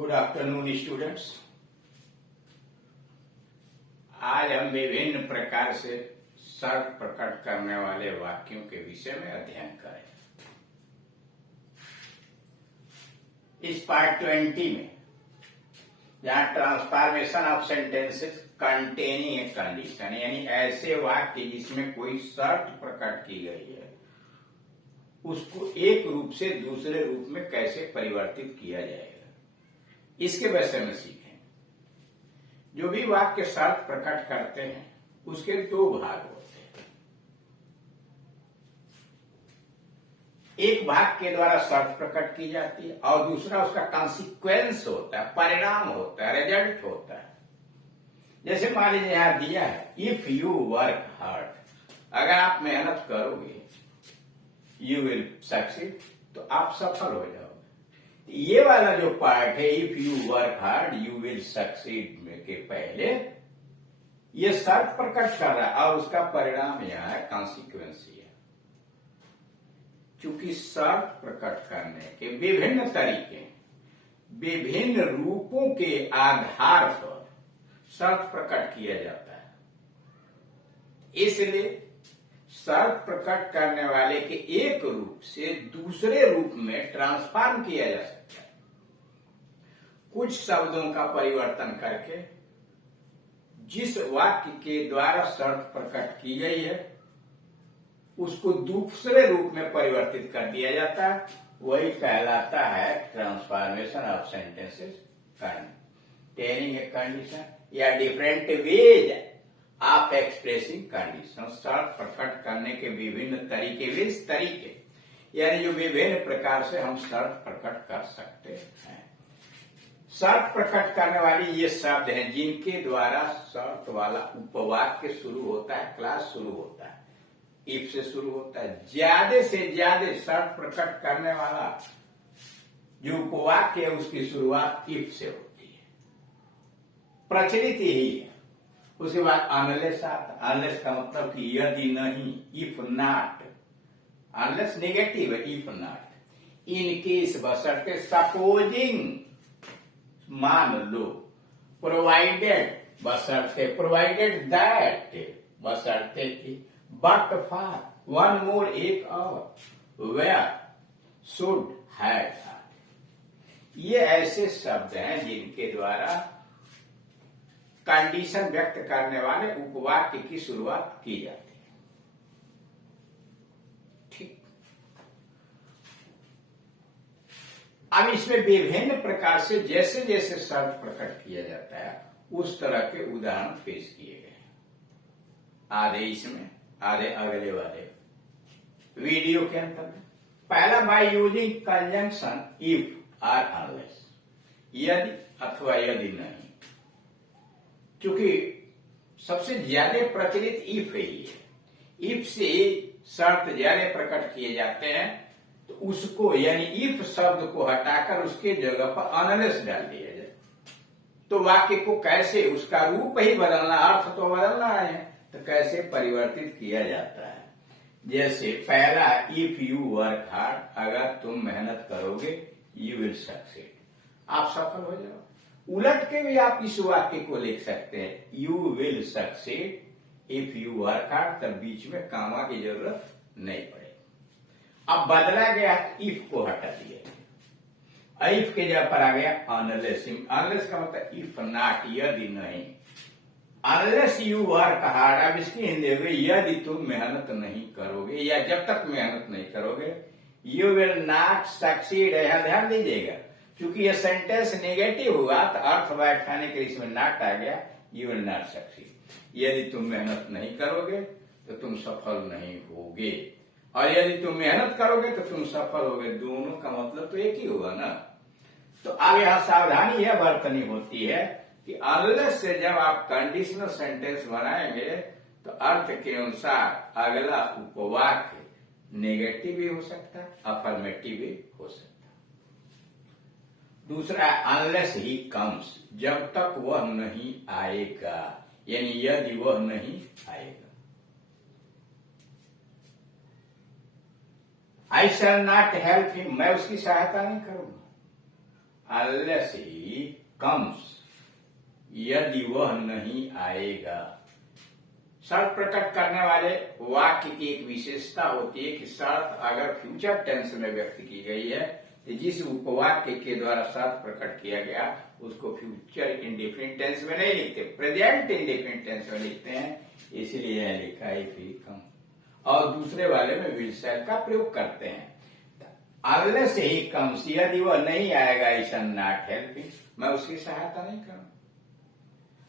Good afternoon students. आज हम विभिन्न प्रकार से शर्त प्रकट करने वाले वाक्यों के विषय में अध्ययन करें। इस पार्ट 20 में जहां transformation of sentences containing a condition, यानी ऐसे वाक्य जिसमें कोई शर्त प्रकट की गई है उसको एक रूप से दूसरे रूप में कैसे परिवर्तित किया जाएगा, इसके विषय में सीखें। जो भी वाक्य शर्त प्रकट करते हैं उसके दो भाग होते हैं। एक भाग के द्वारा शर्त प्रकट की जाती है और दूसरा उसका कॉन्सिक्वेंस होता है, परिणाम होता है, रिजल्ट होता है। जैसे मान लीजिए यहां दिया है इफ यू वर्क हार्ड, अगर आप मेहनत करोगे यू विल सक्सीड, तो आप सफल हो जाओगे। ये वाला जो पार्ट है if you work hard you will succeed में के पहले ये शर्त प्रकट कर रहा है और उसका परिणाम यहां है कॉन्सिक्वेंस। क्योंकि शर्त प्रकट करने के विभिन्न तरीके, विभिन्न रूपों के आधार पर शर्त प्रकट किया जाता है, इसलिए शर्त प्रकट करने वाले के एक रूप से दूसरे रूप में ट्रांसफॉर्म किया जा सकता है। कुछ शब्दों का परिवर्तन करके जिस वाक्य के द्वारा शर्त प्रकट की गई है उसको दूसरे रूप में परिवर्तित कर दिया जाता है, वही कहलाता है transformation of sentences containing a condition या different ways of expressing condition. शर्त प्रकट करने के विभिन्न तरीके, यानी जो विभिन्न प्रकार से हम शर्त प्रकट कर सकते हैं। शर्त प्रकट करने वाली ये शब्द हैं जिनके द्वारा शर्त वाला उपवाक्य शुरू होता है, क्लास शुरू होता है, इफ से शुरू होता है। ज्यादा से ज्यादा शर्त प्रकट करने वाला जो उपवाक्य है उसकी शुरुआत इफ से होती है, प्रचलित यही है। उसके बाद अनलेस आता, अनलेस का मतलब कि यदि नहीं, इफ नॉट, अनलेस नेगेटिव है, इफ नॉट, इन केस बशर्ते, सपोजिंग मान लो, प्रोवाइडेड बशर्ते, प्रोवाइडेड दैट बशर्ते की, बट फॉर, वन मोर एक और, वेयर, शुड, हैड। ये ऐसे शब्द हैं जिनके द्वारा कंडीशन व्यक्त करने वाले उपवाक्य की शुरुआत की जाती है। ठीक। अब इसमें विभिन्न प्रकार से जैसे जैसे शब्द प्रकट किया जाता है उस तरह के उदाहरण पेश किए गए हैं। आधे इसमें, आधे अगले वाले वीडियो के अंतर्गत। पहला, बाय यूजिंग कंजंक्शन इफ और अनलेस, यदि अथवा यदि नहीं। क्योंकि सबसे ज्यादा प्रचलित इफ है, ये इफ से शर्त ज्यादा प्रकट किए जाते हैं, तो उसको यानी इफ शब्द को हटाकर उसके जगह पर अनलेस डाल दिया जाए तो वाक्य को कैसे, उसका रूप ही बदलना, अर्थ तो बदलना है, तो कैसे परिवर्तित किया जाता है। जैसे पहला, इफ यू वर्क हार्ड, अगर तुम मेहनत करोगे यू विल सक्सीड, आप सफल हो जाओ। उलट के भी आप इस वाक्य को लिख सकते हैं, you will succeed if you work hard, तब बीच में कामा की जरूरत नहीं पड़ेगी। अब बदला गया, इफ को हटा दिया, इफ के जगह पर आ गया अनलेस। अनलेस का मतलब इफ नॉट, यदि नहीं, अनलेस यू वर्क हार्ड। अब इसकी हिंदी हो गई यदि तुम मेहनत नहीं करोगे या जब तक मेहनत नहीं करोगे, यू विल नॉट सक्सीड। यहां ध्यान दीजिएगा, क्योंकि यह सेंटेंस नेगेटिव हुआ तो अर्थ बैठाने के इसमें नॉट आ गया, यू विल नॉट सक्सीड। यदि तुम मेहनत नहीं करोगे तो तुम सफल नहीं होगे, और यदि तुम मेहनत करोगे तो तुम सफल होगे। दोनों का मतलब तो एक ही होगा ना। तो अब यहां सावधानी यह बरतनी होती है कि अनलेस से जब आप कंडीशनल सेंटेंस बनाएंगे तो अर्थ के अनुसार अगला उपवाक्य नेगेटिव भी हो सकता है, अफर्मेटिव भी हो सकता है। दूसरा, अनलेस ही कम्स, जब तक वह नहीं आएगा, यानी यदि वह नहीं आएगा। I shall not help him, मैं उसकी सहायता नहीं करूंगा। अनलेस ही कम्स, यदि वह नहीं आएगा। शर्त प्रकट करने वाले वाक्य की एक विशेषता होती है कि शर्त अगर फ्यूचर टेंस में व्यक्त की गई है तो जिस उपवाक्य के द्वारा शर्त प्रकट किया गया उसको फ्यूचर इंडिफिनिट टेंस में नहीं लिखते, प्रेजेंट इंडिफिनिट टेंस में लिखते हैं। इसलिए यह लिखा है इफ ही कम, और दूसरे वाले में विल शैल का प्रयोग करते हैं। अनलेस ही कम्स, यदि वह नहीं आएगा, I shall not help him, मैं उसकी सहायता नहीं करूं।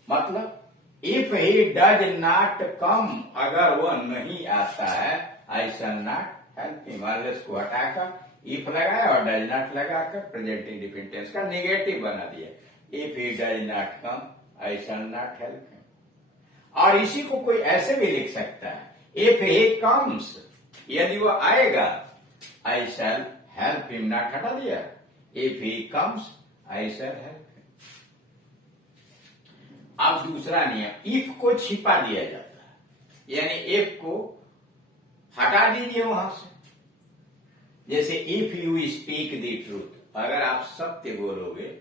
मतलब if he does not come, अगर वह नहीं आता है, I shall not help him, unless को हटाकर इफ लगाया और डज नॉट लगाकर प्रेजेंट इंडिफिनिट टेंस का नेगेटिव बना दिया। If he does not come, I shall not help him. और इसी को कोई ऐसे भी लिख सकता है, इफ ही कम्स, यदि वह आएगा, I shell help him, not हटा दिया, if he comes I shell help. अब दूसरा नियम, इफ को छिपा दिया जाता है, यानी इफ को हटा दीजिए वहां से। जैसे if you speak the truth, अगर आप सत्य बोलोगे,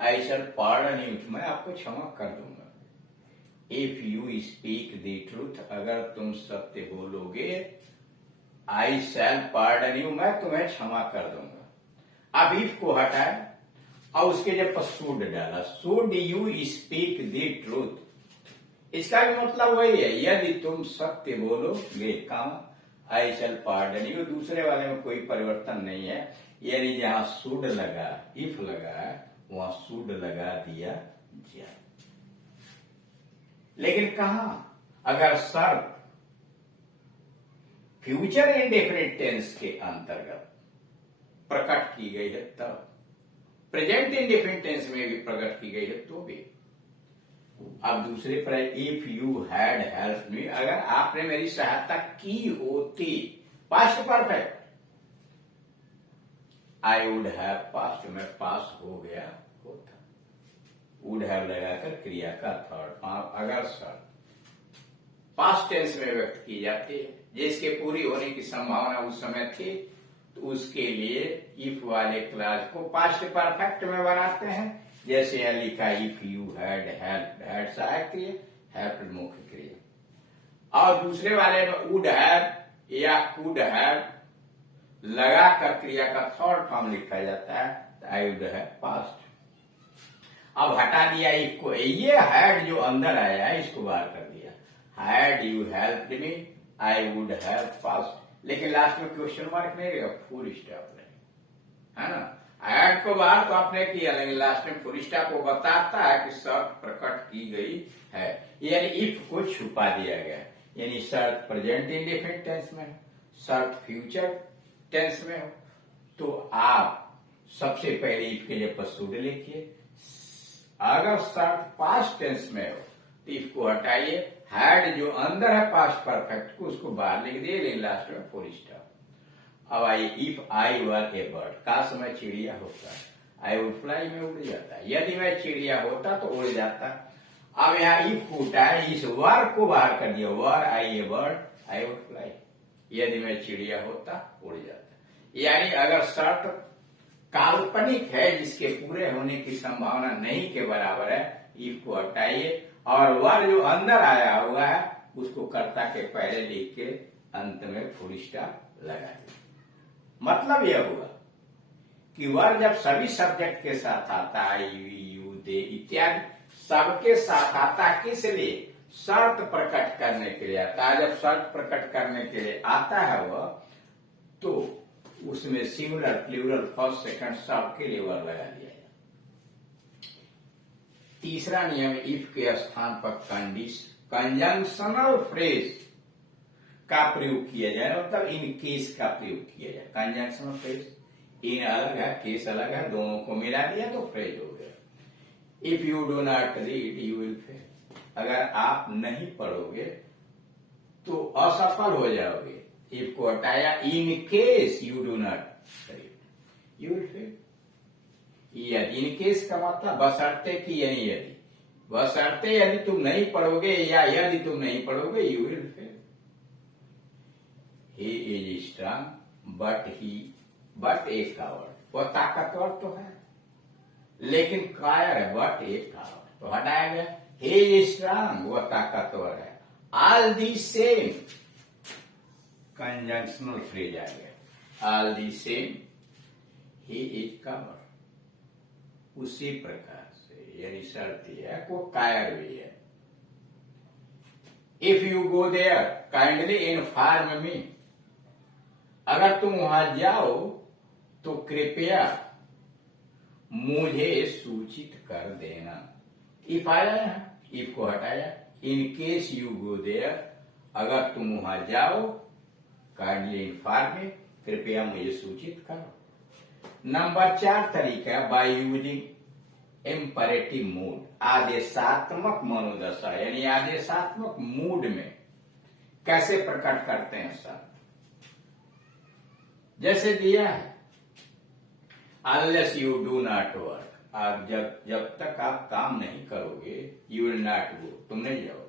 आई शैल पार्डन यू, मैं आपको क्षमा कर दूंगा। If you speak the truth, अगर तुम सत्य बोलोगे, आई शैल पार्डन यू, मैं तुम्हें क्षमा कर दूंगा। अब इफ को हटाए और उसके जब शुड डाला, should you speak the truth, इसका भी मतलब वही है, यदि तुम सत्य बोलोगे, काम आई शैल पार्डन यू, दूसरे वाले में कोई परिवर्तन नहीं है, यानी जहां शुड लगा, इफ लगा, वहां शुड लगा दिया जाए। लेकिन कहां, अगर शर्त फ्यूचर इंडेफिनिट टेंस के अंतर्गत प्रकट की गई है तब, प्रेजेंट इंडेफिनिट टेंस में भी प्रकट की गई है तो भी। अब दूसरे पर, if you had help me, अगर आपने मेरी सहायता की होती, past perfect, I would have past, में पास हो गया होता, वुड हैव लगाकर क्रिया का थर्ड फॉर्म अगर शर्त पास्ट टेंस में व्यक्त की जाती है जिसके पूरी होने की संभावना उस समय थी, तो उसके लिए इफ वाले क्लास को पास्ट परफेक्ट में बनाते हैं। जैसे यह लिखा, if you had help, had सहायक क्रिया, हेल्प मुख्य क्रिया। और दूसरे वाले में वुड हैव या कुड हैव लगाकर क्रिया का थर्ड फॉर्म लिखा जाता है, आई वुड हैव पास्ट। अब हटा दिया इफ को, ये हैड जो अंदर आया है इसको बाहर कर दिया, had you helped me, I would have past. लेकिन लास्ट में क्वेश्चन मार्क नहीं रहेगा, फुल स्टॉप रहेगा, है ना। हैड को बाहर तो आपने किया, लेकिन लास्ट में फुल स्टॉप को बताता है कि शर्त प्रकट की गई है, यानी इफ को छुपा दिया गया, यानी शर्त प्रेजेंट इंडेफिनिट टेंस में, शर्त फ्यूचर टेंस में हो, तो आप सबसे पहले इफ के लिए शुड लिखिए। अगर शर्त पास्ट टेंस में हो तो इफ को हटाइए, हैड जो अंदर है पास्ट परफेक्ट को उसको बाहर लिख दिए, लेकिन लास्ट में फुल स्टॉप। अब आइए, if I were A bird, का समय चिड़िया होता है, आई वुड फ्लाई में उड़ जाता है, यदि मैं चिड़िया होता तो उड़ जाता। अब यहाँ इफ फूटा है, इस वर को बाहर कर दिया, वर आई ए बर्ड, आई वुड फ्लाई, यदि मैं चिड़िया होता उड़ जाता। यानी अगर शर्त काल्पनिक है जिसके पूरे होने की संभावना नहीं के बराबर है, इफ को हटाइए और वर जो अंदर आया हुआ है उसको कर्ता के पहले लिख के अंत में फुल स्टॉप लगा दिया। मतलब यह हुआ कि वर जब सभी सब्जेक्ट के साथ आता है, यू दे इत्यादि सबके साथ आता, किस लिए, शर्त प्रकट करने के लिए आता है। जब शर्त प्रकट करने के लिए आता है वह, तो उसमें सिंगुलर प्लूरल फर्स्ट सेकंड सबके लिए वर लगा दिया जाए। तीसरा नियम, इफ के स्थान पर कंजंक्शनल फ्रेज का प्रयोग किया जाए, मतलब इन केस का प्रयोग किया जाए। कंजंक्शनल फ्रेज, इन अलग है, केस अलग है, दोनों को मिला दिया तो फ्रेज हो गया। If you do not read you will fail, अगर आप नहीं पढ़ोगे तो असफल हो जाओगे। इफ को हटाया, in case you do not read you will fail. In case का मतलब बशर्ते कि, यानी यदि, बशर्ते यदि तुम नहीं पढ़ोगे या यदि तुम नहीं पढ़ोगे you will fail. He is strong but a coward, वह ताकतवर तो है लेकिन कायर है, बट एक कायर तो हटाया गया। ही इज स्ट्रांग, वो ताकतवर है। All the same conjunctional phrase आ गया। All the same he is cover, उसी प्रकार से यानी शर्त है को कायर भी है। If you go there kindly inform me, अगर तुम वहां जाओ तो कृपया मुझे सूचित कर देना। इफ आया है, इफ को हटाया। In case you go there, अगर तुम वहां जाओ, काइंडली इन्फॉर्म मी, कृपया मुझे सूचित करो। नंबर 4 तरीका बाय यूजिंग इम्परेटिव मूड, आदेशात्मक मनोदशा यानी आदेशात्मक मूड में कैसे प्रकट करते हैं सर। जैसे दिया है unless you do not work, आप जब तक आप काम नहीं करोगे, यू विल नॉट गो, तुम नहीं जाओगे।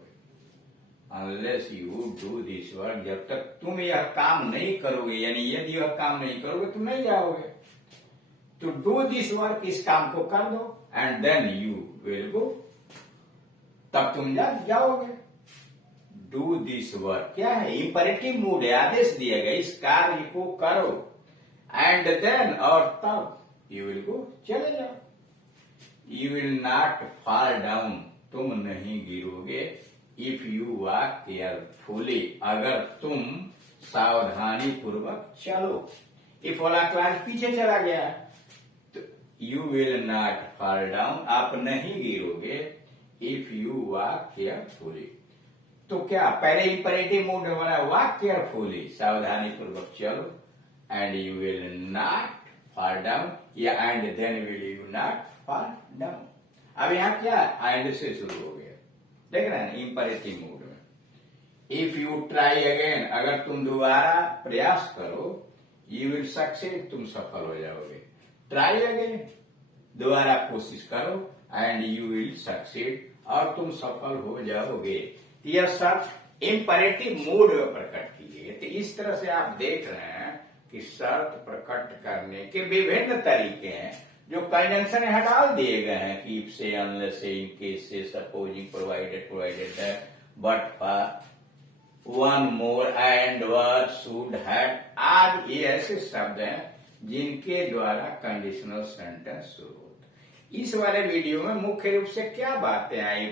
Unless you do this work, जब तक तुम यह काम नहीं करोगे, यानी यदि यह काम नहीं करोगे तुम नहीं जाओगे। तो डू दिस वर्क, इस काम को कर दो, and then you will go, तब तुम जाओगे। डू दिस वर्क क्या है, इंपरेटिव मूड है, आदेश दिया गया इस कार्य को करो, एंड देन और तब यू विल गो, चले जाओ। You will not fall down, तुम नहीं गिरोगे। इफ यू वॉक केयरफुली, अगर तुम सावधानी पूर्वक चलो। इफ वाला क्लास पीछे चला गया तो you will not fall down, आप नहीं गिरोगे। इफ यू वॉक केयरफुली, तो क्या पहले इंपरेटिव मूड में बना वॉक केयरफुली, सावधानी पूर्वक चलो, and you will not fall down, या and then will you not fall down. अब यहां क्या एंड से शुरू हो गया, देख रहे हैं इंपरेटिव मूड में। इफ यू ट्राई अगेन, अगर तुम दोबारा प्रयास करो, यू विल सक्सेड, तुम सफल हो जाओगे। ट्राई अगेन, दोबारा कोशिश करो, एंड यू विल सक्सेड, और तुम सफल हो जाओगे। यह शर्त इंपरेटिव मूड में प्रकट की गई है। तो इस तरह से आप देख रहे हैं कि शर्त प्रकट करने के विभिन्न तरीके हैं जो कंजंक्शन यहाँ डाल दिए गए हैं कि इफ से, अनलेस से, इन केस से, supposing, provided that, but for, one more, and, were, should, had आदि ये ऐसे शब्द हैं जिनके द्वारा कंडीशनल सेंटेंस शुरू होता है। इस वाले वीडियो में मुख्य रूप से क्या बातें आई,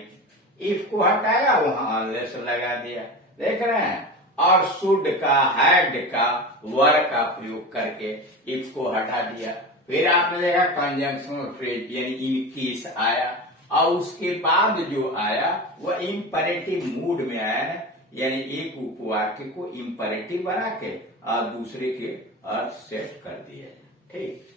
इफ को हटाया, वहां अनलेस लगा दिया, देख रहे हैं, और शुड का, हैड का, वर का प्रयोग करके इफ को हटा दिया। फिर आपने देखा कंजंक्शनल फ्रेज यानी इन केस आया, और उसके बाद जो आया वह इंपरेटिव मूड में आया है, यानी एक उपवाक्य को इंपरेटिव बना के और दूसरे के अर्थ सेट कर दिया। ठीक।